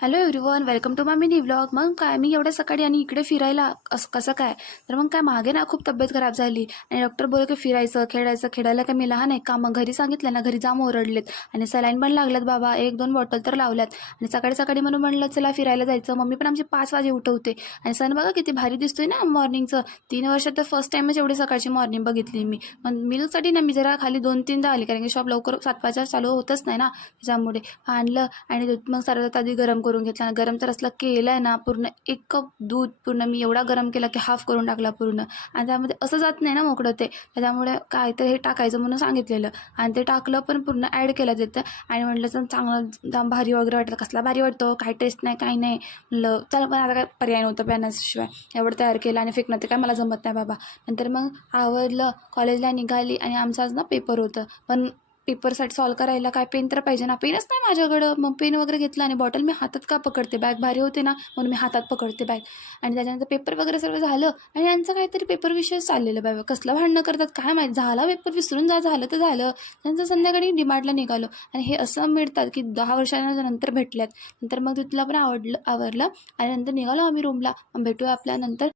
Hello everyone, welcome to my mini vlog. मग काय मी एवढ्या सकाळी आणि इकडे फिरायला कसं काय? तर मग काय मागे ना खूप तब्येत खराब झाली आणि डॉक्टर बोलले की फिरायचं खेळायला काय मी लहान आहे का? मग घरी सांगितलं ना, घरी जाम ओरडलेत आणि सलाईन पण लागल्यात बाबा, 1-2 बॉटल तर लावल्यात. आणि सकाळी सकाळी म्हणून म्हणलं चला फिरायला जायचं. मम्मी पण आमची 5 वाजे उठवते आणि सन बघा किती भारी दिसतोय ना मॉर्निंगचं. 3 वर्षात तर फर्स्ट टाइमच एवढी सकाळची मॉर्निंग बघितली मी. मग मिल्कसाठी ना मी जरा खाली 2-3दा आली, कारण की शॉप लवकर 7 वाजता चालू होतच नाही ना, त्याच्यामुळे आणलं आणि दूध मग सर्वात आधी गरम करून घेतला. गरम तर असलं केलं आहे ना, पूर्ण 1 कप दूध पूर्ण मी एवढा गरम केला की हाफ करून टाकला पूर्ण. आणि त्यामध्ये असं जात नाही ना मोकळं ते, त्याच्यामुळे काय तर हे टाकायचं म्हणून सांगितलेलं आणि ते टाकलं पण पूर्ण ॲड केलं तिथं. आणि म्हटलं चल चांगलं जाम भारी वगैरे वाटलं. कसला भारी वाटतो, काय टेस्ट नाही काही नाही. म्हणलं चल, पण आता काय पर्याय नव्हतं पिण्याशिवाय. एवढं तयार केलं आणि फेकणं ते काय मला जमत नाही बाबा. नंतर मग आवरलं, कॉलेजला निघाली आणि आमचं आज ना पेपर होतं. पण पेपरसाठी सॉल्व करायला काय पेन तर पाहिजे ना, पेनच नाही माझ्याकडं. मग पेन वगैरे घेतला आणि बॉटल मी हातात का पकडते, बॅग भारी होते ना म्हणून मी हातात पकडते बॅग. आणि त्याच्यानंतर पेपर वगैरे सर्व झालं आणि यांचं काहीतरी पेपर विषय चाललेलं बाबा, कसलं भांडणं करतात काय माहीत. झाला पेपर, विसरून झालं तर झालं. त्यांचं संध्याकाळी डिमार्टला निघालो आणि हे असं मिळतात की 10 वर्षांनंतर भेटल्यात. नंतर मग तिथलं पण आवरलं आणि नंतर निघालो आम्ही रूमला. भेटूया आपल्या नंतर.